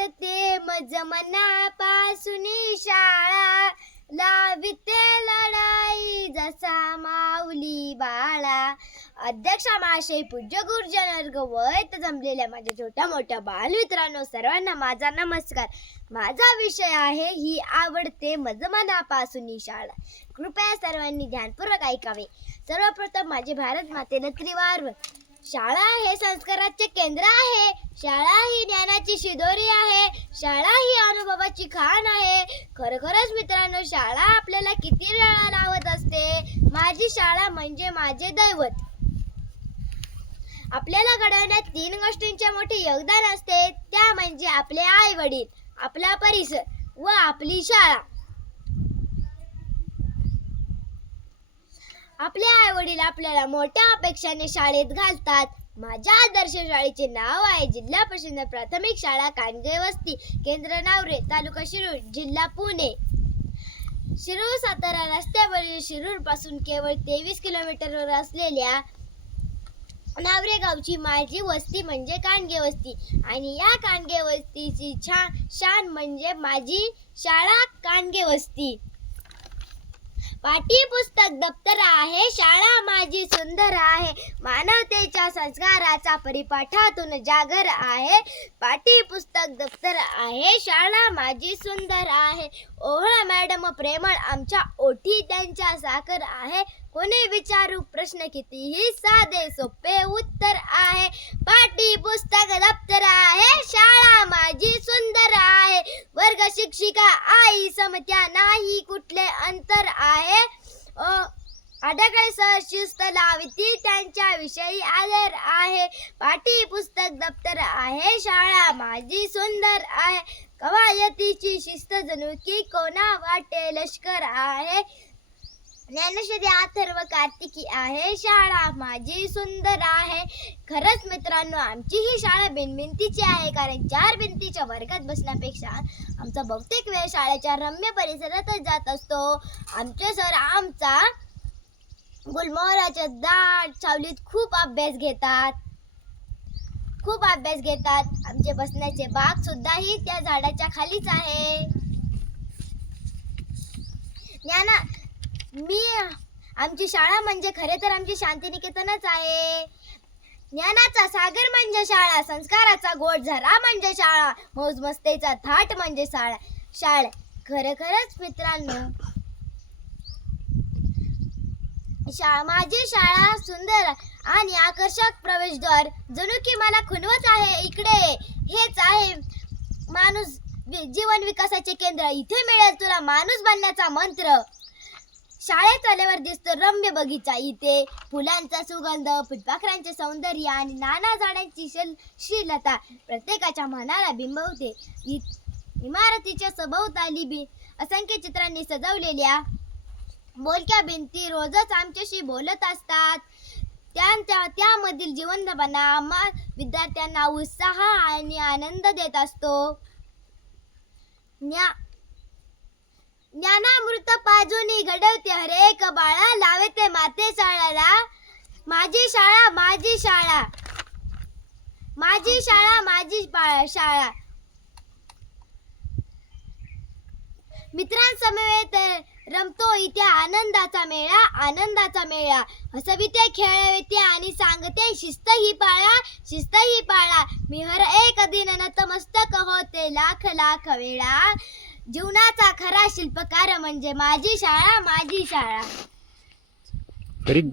आवडते मज मनापासून शाळा लाविते लढाई जसा माऊली बाळा. अध्यक्ष महाशय पूज्य गुरुजन वर्ग जमलेल्या माझ्या छोट्या मोठ्या बालमित्रांनो सर्वांना माझा नमस्कार. माझा विषय आहे ही आवडते मजमनापासून शाळा. कृपया सर्वांनी ध्यानपूर्वक ऐकावे. सर्वप्रथम माझे भारत मातेनं त्रिवार शाळा हे संस्काराचे केंद्र आहे. शाळा ही ज्ञानाची शिदोरी आहे. शाळा ही अनुभवाची खाण आहे. खरोखरच मित्रांनो शाळा आपल्याला किती वेळा लावत असते? माझी शाळा म्हणजे माझे दैवत. आपल्याला घडवण्यात तीन गोष्टींचे मोठे योगदान असते. त्या म्हणजे आपले आई वडील आपला परिसर व आपली शाळा. आपले आई वडील आपल्याला मोठ्या अपेक्षाने शाळेत घालतात. माझ्या आदर्श शाळेचे नाव आहे जिल्हा परिषद प्राथमिक शाळा कानगे वस्ती केंद्र नावरे तालुका शिरूर जिल्हा पुणे. शिरूर सातारा रस्त्यावरील शिरूरपासून केवळ तेवीस किलोमीटरवर असलेल्या नावरे गावची माझी वस्ती म्हणजे कानगे वस्ती. आणि या कानगे वस्तीची छान शान म्हणजे माझी शाळा कानगे वस्ती. पाठी पुस्तक दप्तर आहे शाळा माझी सुंदर आहे. मानवतेच्या संस्काराचा परिपाठातून जागर आहे. पाठी पुस्तक दप्तर आहे शाळा माझी सुंदर आहे. ओहळा मॅडम प्रेमळ आमच्या ओठी त्यांच्या साखर आहे. कोणी विचारू प्रश्न कितीही साधे सोपे उत्तर आहे. पाठी पुस्तक दप्तर आहे शाळा माझी सुंदर आहे वर्ग शिक्षिका आई समत्या नाही कुठले अंतर आहे? अ, सर शिस्त लावती त्यांच्या विषयी आदर आहे. पाठी पुस्तक दप्तर आहे शाळा माझी सुंदर आहे. कवायतीची शिस्त जणू की कोणा वाटे लष्कर आहे? ज्ञानश्री अथर्व कार्तिकी आहे. शाळा माझी सुंदर आहे. खरंच मित्रांनो आमची ही शाळा बिनभिंतीची आहे कारण चार भिंतीच्या वर्गात बसण्यापेक्षा आमचा बहुतेक वेळ शाळेच्या रम्य परिसरातच जात असतो. आमचे सर आमचा गुलमोहराच्या दाट सावलीत खूप अभ्यास घेतात. खूप अभ्यास घेतात. आमचे बसण्याचे बाग सुद्धा ही त्या झाडाच्या खालीच आहे. ज्ञाना मी आमची शाळा म्हणजे खरे तर आमची शांतिनिकेतनच आहे. ज्ञानाचा सागर म्हणजे शाळा संस्काराचा गोड झरा म्हणजे शाळा मौज मस्तीचा थाट म्हणजे शाळा शाळा. खरं खरंच मित्रांनो शाळा माझी शाळा सुंदर आणि आकर्षक प्रवेशद्वार जणू की मला खुनवत आहे इकडे. हेच आहे माणूस जीवन विकासाचे केंद्र. इथे मिळेल तुला माणूस बनण्याचा मंत्र. शाळेत आल्यावर दिसतो रम्य बगीचा. इथे फुलांचा सुगंध फुलपाखरांचे सौंदर्य आणि नाना झाडांची शल शीलता प्रत्येकाच्या मनाला बिंबवते. इ- इमारतीच्या सभोवताली बी असंख्य चित्रांनी सजवलेल्या बोलक्या भिंती रोजच आमच्याशी बोलत असतात. त्यांच्या त्यामधील जिवंतपणा आम्हा विद्यार्थ्यांना उत्साह आणि आनंद देत असतो. न्या ज्ञानामृत पाजूनी घडवते हरेक बाळा लावते माते शाळाला. माझी शाळा माझी शाळा. माझी शाळा माझी शाळा. मित्रांसमवेत रमतो इथे आनंदाचा मेळा आनंदाचा मेळा. हसविते खेळविते आणि सांगते शिस्त ही पाळा शिस्त ही पाळा. मी हर एक दिन नतमस्तक होते लाख लाख वेळा. जीवनाचा खरा शिल्पकार म्हणजे माझी शाळा माझी शाळा. Very good